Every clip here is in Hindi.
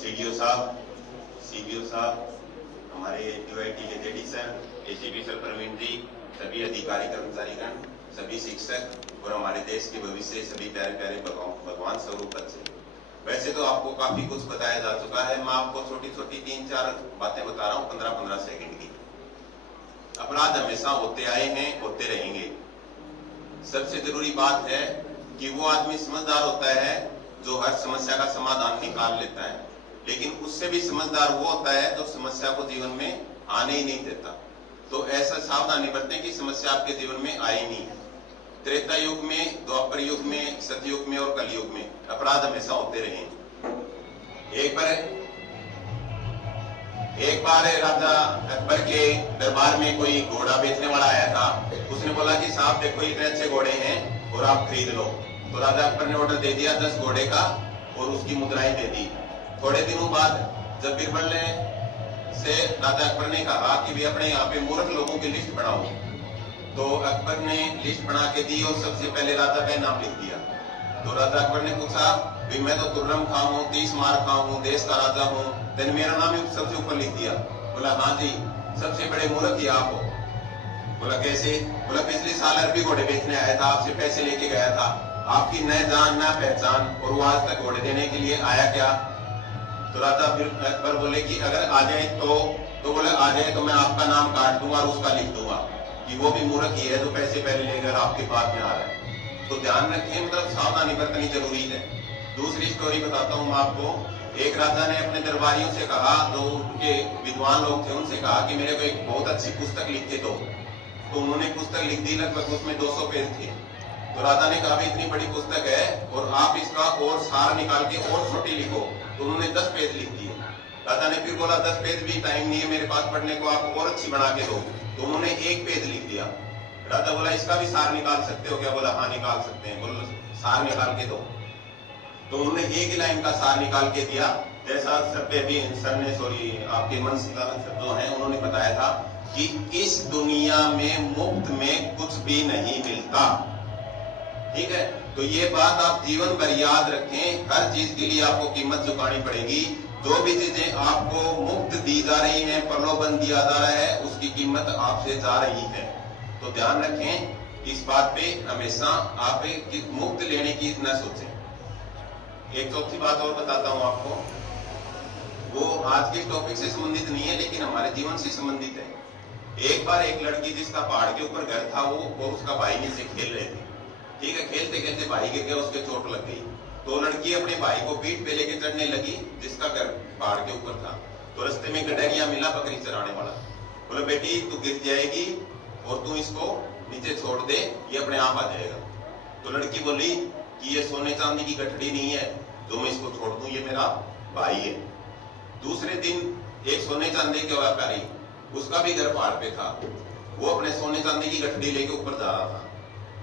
सीडीओ साहब, सीबीओ साहब, हमारे यूआईटी के JD sir, ACP sir Praveen ji, सभी अधिकारी कर्मचारीगण, सभी शिक्षक और हमारे देश के भविष्य सभी प्यारे प्यारे भगवान स्वरूप बच्चे। वैसे तो आपको काफी कुछ बताया जा चुका है, मैं आपको छोटी छोटी 3-4 बातें बता रहा हूँ 15-15 सेकंड की। अपराध हमेशा होते आए हैं, होते रहेंगे। सबसे जरूरी बात है कि वो आदमी समझदार होता है जो हर समस्या का समाधान निकाल लेता है, लेकिन उससे भी समझदार वो होता है जो समस्या को जीवन में आने ही नहीं देता। तो ऐसा सावधानी बरतें कि समस्या आपके जीवन में आए नहीं। त्रेता युग में, द्वापर युग में, सतयुग में और कलयुग में अपराध हमेशा होते रहे। एक बार राजा अकबर के दरबार में कोई घोड़ा बेचने वाला आया था। उसने बोला कि साहब देखो इतने अच्छे घोड़े हैं और आप खरीद लो। तो राजा अकबर ने ऑर्डर दे दिया 10 घोड़े का और उसकी मुद्राएं दे दी। थोड़े दिनों बाद जब बीरबल से राजा अकबर ने कहा कि भी अपने यहाँ पे मूर्ख लोगों की लिस्ट बनाओ, तो अकबर ने लिस्ट बना के दी और सबसे पहले राजा का नाम लिख दिया। तो राजा अकबर ने पूछा भी मैं तो तुर्रम खां हूँ, 30 मार खां हूँ, देश का राजा हूँ, तेने मेरा नाम ही सबसे ऊपर लिख दिया। बोला हाँ जी, सबसे बड़े मूर्ख ही आप हो। बोला कैसे? बोला पिछले साल अरबी घोड़े बेचने आया था, आपसे पैसे लेके गया था, आपकी न जान न पहचान, और वो आज तक घोड़े देने के लिए आया क्या? तो राजा अकबर बोले कि अगर आ जाए तो बोले आ जाए तो मैं आपका नाम काट दूंगा और उसका लिख दूंगा कि वो भी मूर्ख ही है जो पैसे पहले लेकर आपके पास में आ रहा है। तो ध्यान रखें, मतलब सावधानी बरतनी जरूरी है। दूसरी स्टोरी बताता हूँ मैं आपको। एक राजा ने अपने दरबारियों से कहा, जो उनके विद्वान लोग थे, उनसे कहा कि मेरे को एक बहुत अच्छी पुस्तक लिख के दो। तो उन्होंने पुस्तक लिख दी, लगभग उसमें 200 पेज थे। तो राजा ने कहा इतनी बड़ी पुस्तक है और आप इसका और सार निकाल के और छोटी लिखो। तो उन्होंने 10 पेज लिख दिए। राजा ने फिर बोला 10 पेज भी टाइम नहीं है मेरे पास पढ़ने को, आप और अच्छी बना के दो। तो उन्होंने 1 पेज लिख दिया। राजा बोला इसका भी सार निकाल सकते हो क्या? बोला हाँ निकाल सकते हैं। बोलो सार निकाल के दो। तो उन्होंने 1 लाइन का सार निकाल के दिया। जैसा सर ने आपके मन जो है उन्होंने बताया था कि इस दुनिया में मुफ्त में कुछ भी नहीं मिलता। ठीक है, तो ये बात आप जीवन भर याद रखें। हर चीज के लिए आपको कीमत चुकानी पड़ेगी। जो भी चीजें आपको मुफ्त दी जा रही हैं, प्रलोभन दिया जा रहा है, उसकी कीमत आपसे जा रही है। तो ध्यान रखें इस बात पे, हमेशा आप मुफ्त लेने की न सोचें। एक चौथी बात और बताता हूं आपको, वो आज के टॉपिक से संबंधित नहीं है लेकिन हमारे जीवन से संबंधित है। एक बार एक लड़की जिसका पहाड़ के ऊपर घर था, वो उसका भाई नीचे खेल रहे थे। ठीक है, खेलते खेलते भाई गिर गया, उसके चोट लग गई। तो लड़की अपने भाई को पीठ पे लेके चढ़ने लगी, जिसका घर पहाड़ के ऊपर था। तो रास्ते में गडरिया मिला, बकरी चराने वाला। बोले बेटी तू गिर जाएगी और तू इसको नीचे छोड़ दे, ये अपने आप आ जाएगा। तो लड़की बोली कि ये सोने चांदी की गठड़ी नहीं है जो मैं इसको छोड़ दूं, ये मेरा भाई है। दूसरे दिन एक सोने चांदी के व्यापारी, उसका भी घर पहाड़ पे था, वो अपने सोने चांदी की गठड़ी लेके ऊपर जा रहा था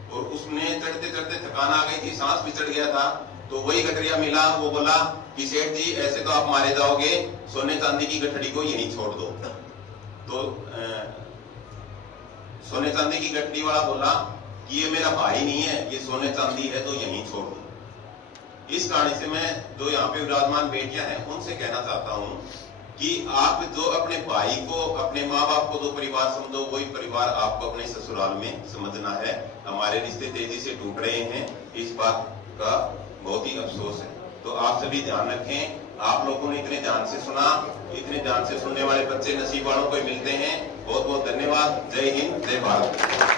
और उसने चढ़ते चढ़ते थकान आ गई थी, सांस भी चढ़ गया था। तो वही गठरिया मिला, वो बोला कि सेठ जी ऐसे तो आप मारे जाओगे, सोने चांदी की गठड़ी को यहीं छोड़ दो। तो सोने चांदी की गठड़ी वाला बोला कि ये मेरा भाई नहीं है, ये सोने चांदी है, तो यहीं छोड़ दो। इस कहानी से मैं जो यहाँ पे विराजमान बेटियां हैं उनसे कहना चाहता हूँ कि आप जो अपने भाई को, अपने माँ बाप को जो परिवार समझो, वही परिवार आपको अपने ससुराल में समझना है। हमारे रिश्ते तेजी से टूट रहे हैं, इस बात का बहुत ही अफसोस है। तो आप सभी ध्यान रखें। आप लोगों ने इतने ध्यान से सुना, इतने ध्यान से सुनने वाले बच्चे नसीब वालों को मिलते हैं। बहुत बहुत धन्यवाद। जय हिंद, जय भारत।